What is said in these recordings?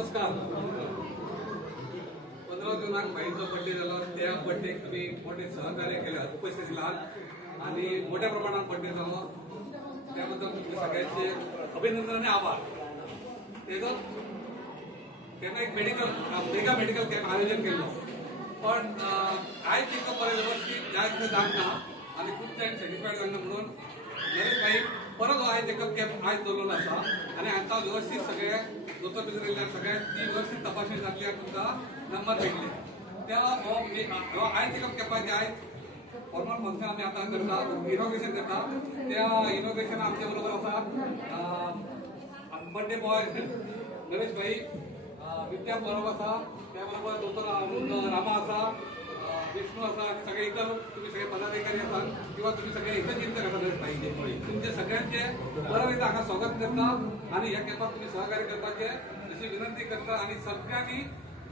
नमस्कार. 15 जूनाक बाईंचो बर्थडे जालो. त्या बर्थडेक तुम्ही मोठे सहकार्य केले, उपस्थित आहात आणि मोठ्या प्रमाणात बर्थडे जालो. त्याबद्दल तुमचे सगळ्यांचे अभिनंदन आणि आभार. त्यांना एक मेगा मेडिकल कॅम्प आयोजन केलं, पण आयज तिका बरें व्यवस्थित जायत जावना आणि खूप टाइम सॅटिस्फायड जावना म्हणून नरेश भाई परत आयज चेकअप कॅम्प आयज दवरलेलो आसा आणि आता व्यवस्थित सगळे दोतोर भितर येयल्यार सगळ्यांक ती व्यवस्थित तपासणी जातली आनी तुमकां नंबर मेळटले. तेव्हा आयज चेकअप कॅम्पाचे आयज फॉर्मल फंक्शन आमी आतां करता, इनॉग्रेशन करता. त्या इनॉग्रेशन आमचे बरोबर आसा बर्थडे बॉय नरेश भाई, विद्या बरोबर आसा, त्या बरोबर दोतोर रामा आसा, विष्णू आसा, सगळे इतर तुम्ही सगळे पदाधिकारी आसात किंवा तुम्ही सगळे इतर चिंतक आसात नरेश भाईचे. तुमचे सगळ्यांचे परत हांगा स्वागत करता आणि ह्या कॅम्पात तुम्ही सहकार्य करपाचे अशी विनंती करता आणि सगळ्यांनी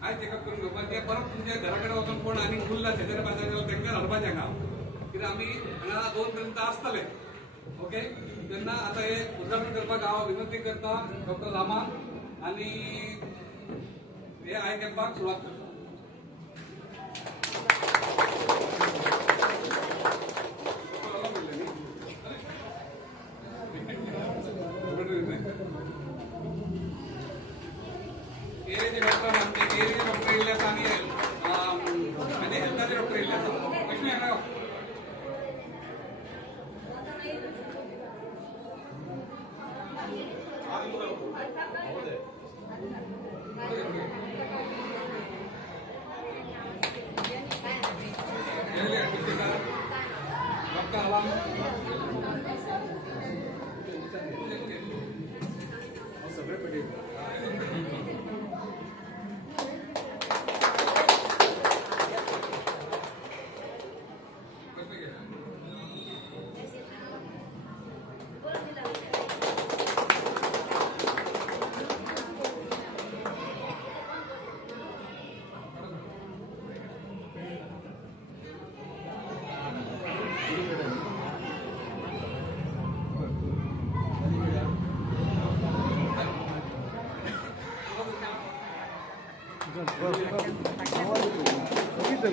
आयज चेकअप करून घेवपाचे. परत तुमच्या घराकडे वचून कोण आनी उरला शेजारी पाजारी तांकां हाडपाचे हांगा, कित्याक आमी हांगा 2 पर्यंत आसतले. ओके, तेन्ना आता हे उद्घाटन करपाक हांव विनंती करता डॉक्टर रामा आणि हे आय कॅम्पाक सुरवात करता. एरियाचे डॉक्टर आमचे एरियाचे डॉक्टर येयले आसा आनी हेल्थाचे डॉक्टर येयले आसा. कशें हांगा डॉक्टर आला सगळे पेटी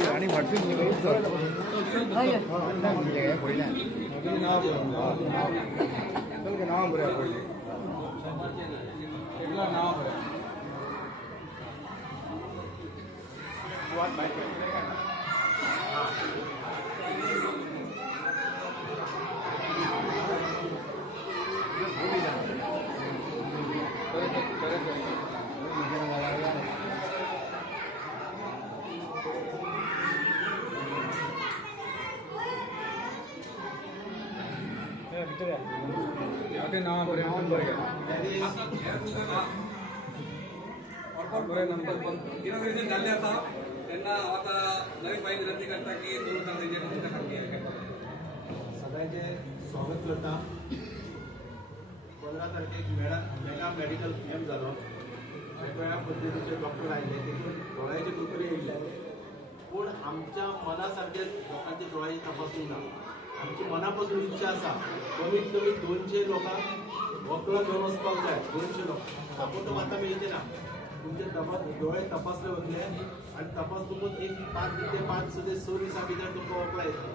आणि व्हॉट्सअप नाव बरें पडलें नाव बरें नाव बरें इनॉग्रेशन झाले आसा तेन्ना आता नरेश भाई विनंती करता की सगळ्यांचे स्वागत करता. 15 तारखेक मेगा मेडिकल कॅम्प जालो. वेगवेगळ्या पद्धतीचे डॉक्टर आयले, देखून दोळ्याचे दोतोर येयले, पूण आमच्या मना सारखे लोकांचे दोळ्याची तपासूंक ना. आमची मनापासून इच्छा आसा कमीत कमी 200 लोकांक वखदां घेवन वचपाक जाय. 200 लोक ताबडतोब आतां मेळचे ना. तुमचे दोळे तपासले वतले आणि तपासून एक 5 ते 5 6 दिसां भितर तुमकां वखदां येतली.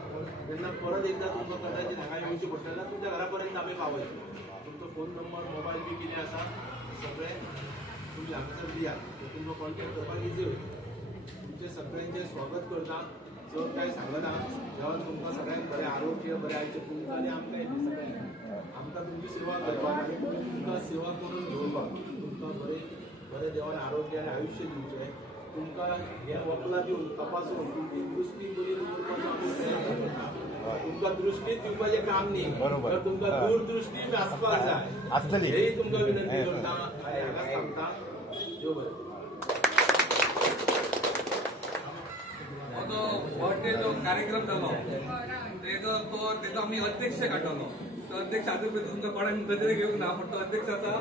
तेन्ना परत एकदा तुमकां कदाचित हांगा येवचें पडटलें. तुमच्या घरा पर्यंत आमी पावयतले. तुमचो फोन नंबर मोबायल बी कितें आसा सगळें तुमी हांगासर दियात, तुमकां कॉन्टॅक्ट करपाक इजी वयता. तुमचे सगळ्यांचे स्वागत करता. चड कांय सांगना. देवान तुमकां सगळ्यांक बरें आरोग्य बरें आयचें तुमकां आनी आमकां तुमची सेवा करपाक आनी तुमकां सेवा करून घेवपाक तुमकां बरें देवान आरोग्य आनी आयुश्य दिवचें. तुमकां हे वखदां दिवन तपासून तुमची दृश्टी बरी दवरपाचो आमी प्रयत्न करता. तुमकां दृश्टीच दिवपाचें काम न्ही, तर तुमकां दूरदृश्टी आसपाक जाय हेय तुमकां विनंती करता आनी हांगा सांगता. देव बरें. बर्थडे जो कार्यक्रम जालो तेजो आमी अध्यक्ष काडटलो. तो अध्यक्ष आजून तुमकां कोणाक नदरेक येवंक ना, पण तो अध्यक्ष आसा